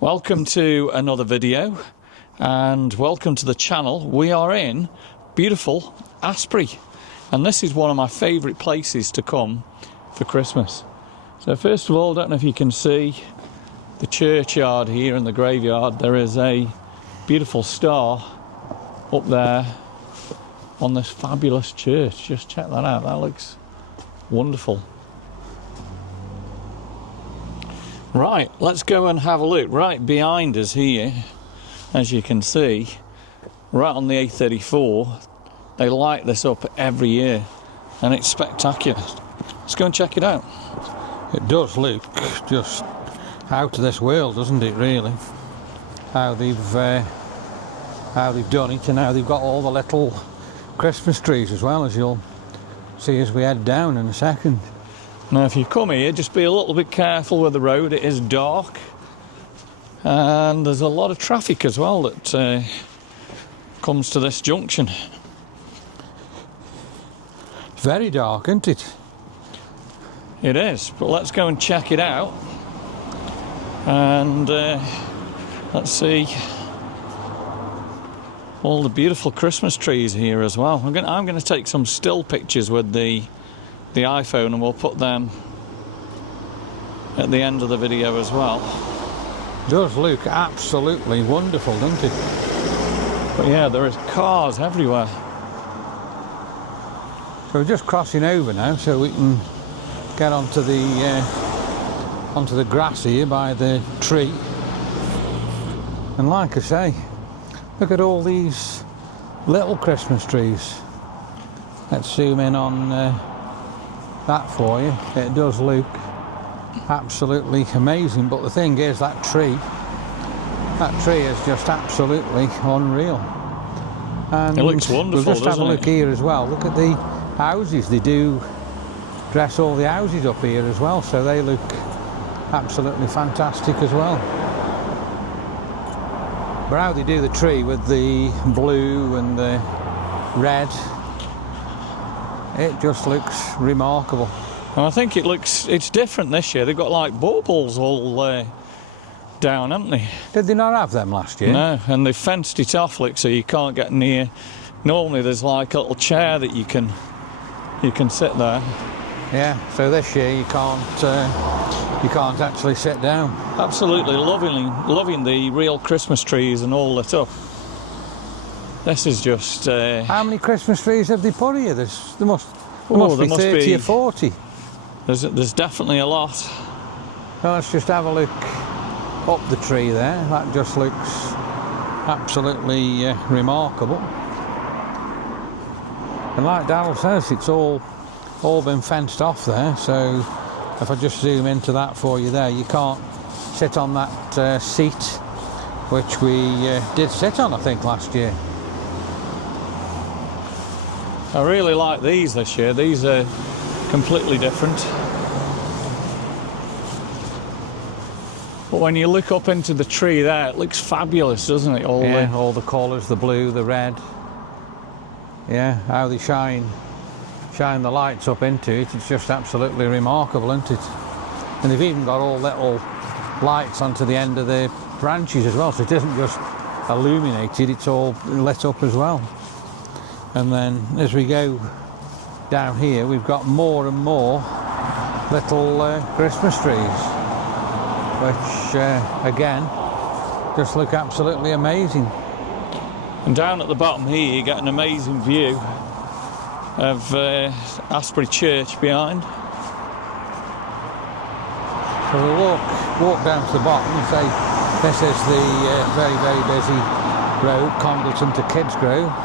Welcome to another video and welcome to the channel. We are in beautiful Asprey and this is one of my favourite places to come for Christmas. So first of all, I don't know if you can see the churchyard here in the graveyard. There is a beautiful star up there on this fabulous church. Just check that out, that looks wonderful. Right, let's go and have a look. Right behind us here, as you can see, right on the A34, they light this up every year and it's spectacular. Let's go and check it out. It does look just out of this world, doesn't it, really? How they've done it, and how they've got all the little Christmas trees as well, as you'll see as we head down in a second. Now if you come here, just be a little bit careful with the road. It is dark and there's a lot of traffic as well that comes to this junction. Very dark, isn't it? It is, but let's go and check it out and let's see all the beautiful Christmas trees here as well. I'm going to take some still pictures with the iPhone and we'll put them at the end of the video as well. It does look absolutely wonderful, doesn't it? But yeah, there is cars everywhere. So we're just crossing over now so we can get onto the grass here by the tree. And like I say, look at all these little Christmas trees. Let's zoom in on that for you. It does look absolutely amazing, but the thing is that tree is just absolutely unreal. And it looks wonderful. We'll just have a look here as well. Look at the houses. They do dress all the houses up here as well, so they look absolutely fantastic as well. But how they do the tree with the blue and the red, it just looks remarkable. And I think it's different this year. They've got like baubles all down, haven't they? Did they not have them last year? No, and they've fenced it off, look, so you can't get near. Normally there's like a little chair that you can sit there. Yeah, so this year you can't actually sit down. Absolutely loving the real Christmas trees and all lit up. This is just... How many Christmas trees have they put here? There must be 30 or 40. There's definitely a lot. Well, let's just have a look up the tree there. That just looks absolutely remarkable. And like Daryl says, it's all been fenced off there, so if I just zoom into that for you there, you can't sit on that seat which we did sit on, I think, last year. I really like these this year. These are completely different. But when you look up into the tree there, it looks fabulous, doesn't it? All the colours, the blue, the red. Yeah, how they shine the lights up into it, it's just absolutely remarkable, isn't it? And they've even got all little lights onto the end of the branches as well, so it isn't just illuminated, it's all lit up as well. And then as we go down here, we've got more and more little Christmas trees, which again just look absolutely amazing. And down at the bottom here you get an amazing view of Asprey Church behind. So we'll walk down to the bottom and say this is the very, very busy road, Congleton to Kidsgrove.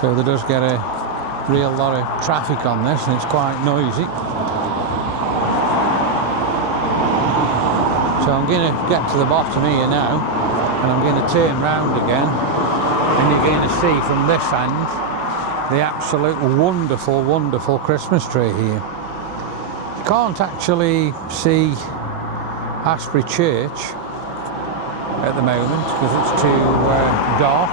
So there does get a real lot of traffic on this and it's quite noisy. So I'm going to get to the bottom here now and I'm going to turn round again and you're going to see from this end the absolute wonderful, wonderful Christmas tree here. You can't actually see Asprey Church at the moment because it's too dark.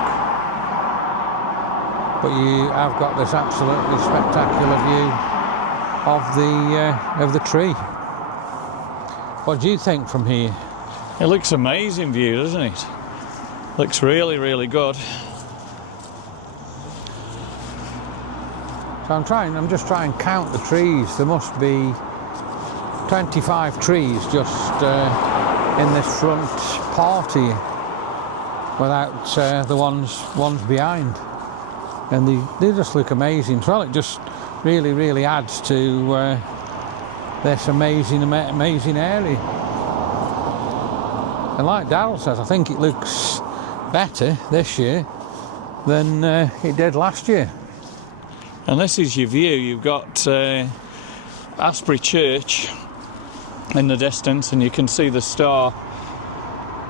But you have got this absolutely spectacular view of the tree. What do you think from here? It looks amazing view, doesn't it? Looks really, really good. So I'm just trying to count the trees. There must be 25 trees just in this front part here, without the ones behind. And they just look amazing. Well, it just really, really adds to this amazing area. And like Darryl says, I think it looks better this year than it did last year. And this is your view. You've got Asprey Church in the distance, and you can see the star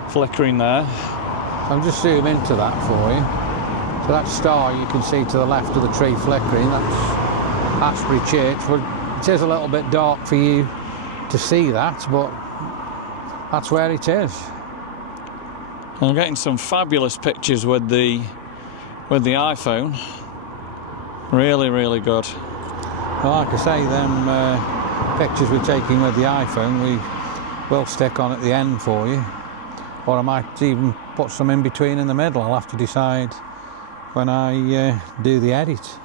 flickering there. I'll just zoom into that for you. So that star you can see to the left of the tree flickering, that's Asprey Church. Well, it is a little bit dark for you to see that, but that's where it is. I'm getting some fabulous pictures with the iPhone. Really, really good. Well, like I say, them pictures we're taking with the iPhone, we will stick on at the end for you. Or I might even put some in between in the middle. I'll have to decide when I do the edit.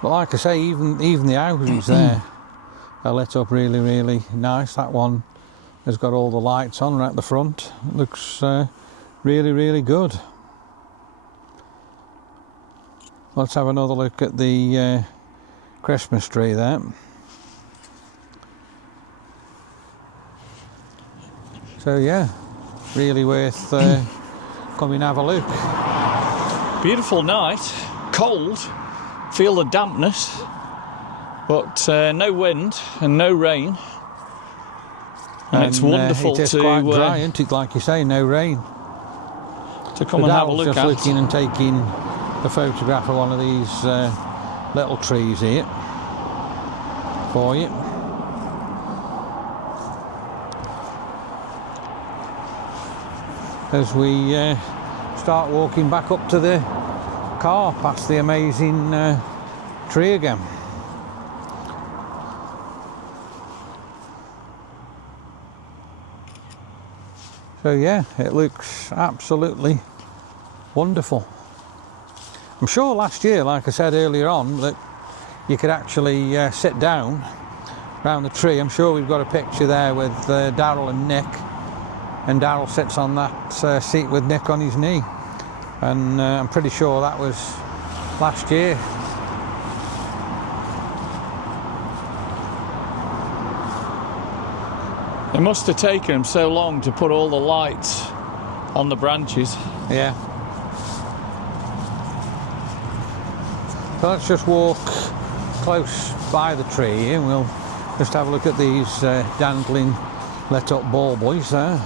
But like I say, even the houses there are lit up really, really nice. That one has got all the lights on right at the front. It looks really, really good. Let's have another look at the Christmas tree there. So yeah, really worth coming and have a look. Beautiful night, cold, feel the dampness, but no wind and no rain. And it's wonderful it is to quite dry, isn't it? Like you say, no rain. To come and have a look just at. looking and taking a photograph of one of these little trees here for you. As we start walking back up to the car past the amazing tree again. So yeah, it looks absolutely wonderful. I'm sure last year, like I said earlier on, that you could actually sit down around the tree. I'm sure we've got a picture there with Darryl and Nick, and Darryl sits on that seat with Nick on his knee, and I'm pretty sure that was last year. It must have taken them so long to put all the lights on the branches. Yeah. So let's just walk close by the tree here, and we'll just have a look at these dangling lit up ball boys there.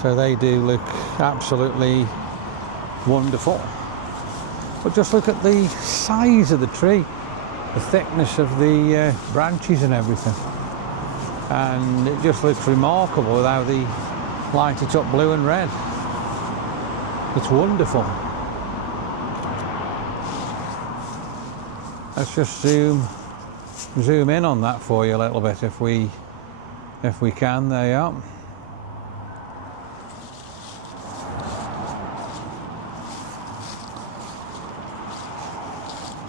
So they do look absolutely wonderful. But just look at the size of the tree, the thickness of the branches and everything. And it just looks remarkable with how they light it up blue and red. It's wonderful. Let's just zoom in on that for you a little bit if we can. There you are.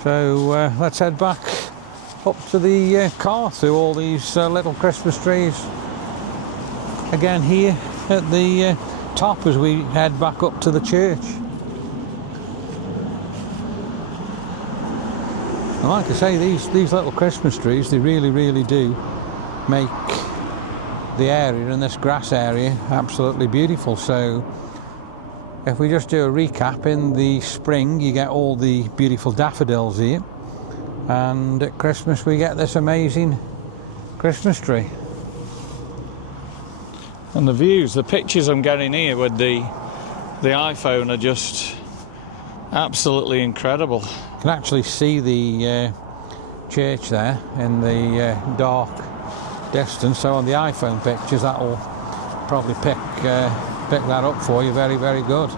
So let's head back up to the car through all these little Christmas trees again here at the top as we head back up to the church. And like I say, these little Christmas trees, they really, really do make the area and this grass area absolutely beautiful. So if we just do a recap, in the spring you get all the beautiful daffodils here, and at Christmas we get this amazing Christmas tree. And the views, the pictures I'm getting here with the iPhone are just absolutely incredible. You can actually see the church there in the dark distance, so on the iPhone pictures that will probably pick that up for you very, very good.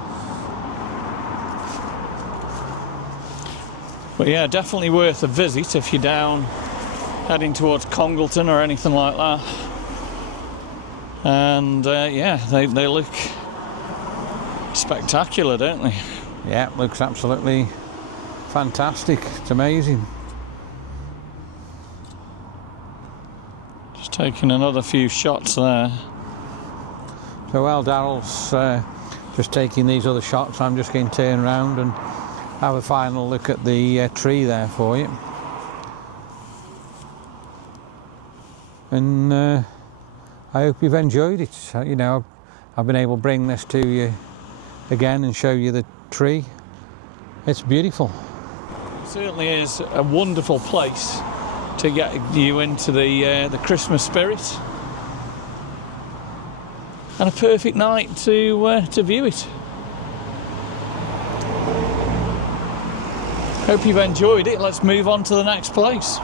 But yeah, definitely worth a visit if you're down heading towards Congleton or anything like that. And yeah, they look spectacular, don't they? Yeah, looks absolutely fantastic. It's amazing. Just taking another few shots there. So while Daryl's just taking these other shots, I'm just going to turn around and have a final look at the tree there for you. And I hope you've enjoyed it. You know, I've been able to bring this to you again and show you the tree. It's beautiful. It certainly is a wonderful place to get you into the Christmas spirit, and a perfect night to view it. Hope you've enjoyed it. Let's move on to the next place.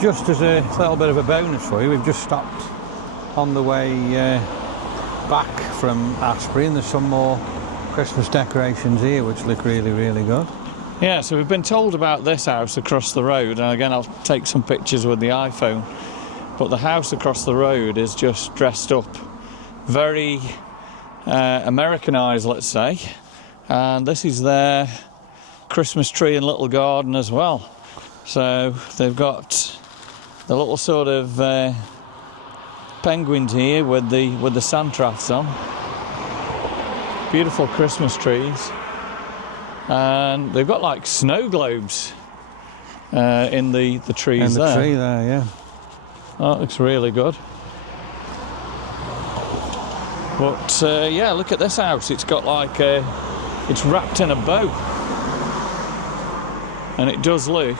Just as a little bit of a bonus for you, we've just stopped on the way back from Asprey, and there's some more Christmas decorations here which look really, really good. Yeah, so we've been told about this house across the road, and again I'll take some pictures with the iPhone, but the house across the road is just dressed up very Americanized, let's say, and this is their Christmas tree and little garden as well. So they've got the little sort of penguins here with the Santa hats on. Beautiful Christmas trees, and they've got like snow globes in the trees there. In the tree there, yeah. That looks really good. But yeah, look at this house. It's got like it's wrapped in a bow, and it does look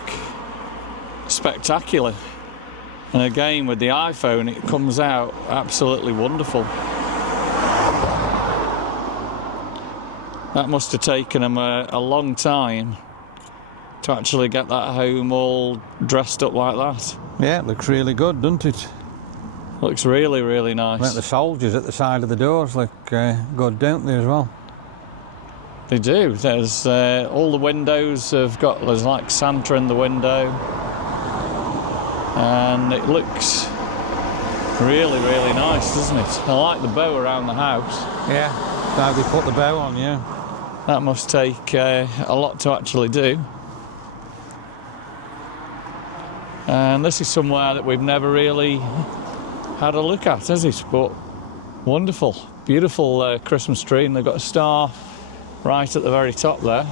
spectacular. And again, with the iPhone, it comes out absolutely wonderful. That must have taken them a long time to actually get that home all dressed up like that. Yeah, it looks really good, doesn't it? Looks really, really nice. Like the soldiers at the side of the doors look good, don't they, as well? They do. There's all the windows there's like Santa in the window, and it looks really, really nice, doesn't it? I like the bow around the house. Yeah, how they put the bow on, yeah. That must take a lot to actually do. And this is somewhere that we've never really had a look at, has it? But wonderful, beautiful Christmas tree, and they've got a star right at the very top there.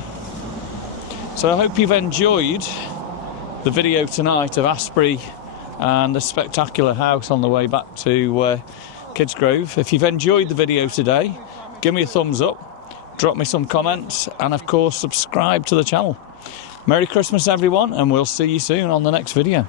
So I hope you've enjoyed the video tonight of Asprey and the spectacular house on the way back to Kidsgrove. If you've enjoyed the video today, give me a thumbs up, drop me some comments, and of course subscribe to the channel. Merry Christmas everyone, and we'll see you soon on the next video.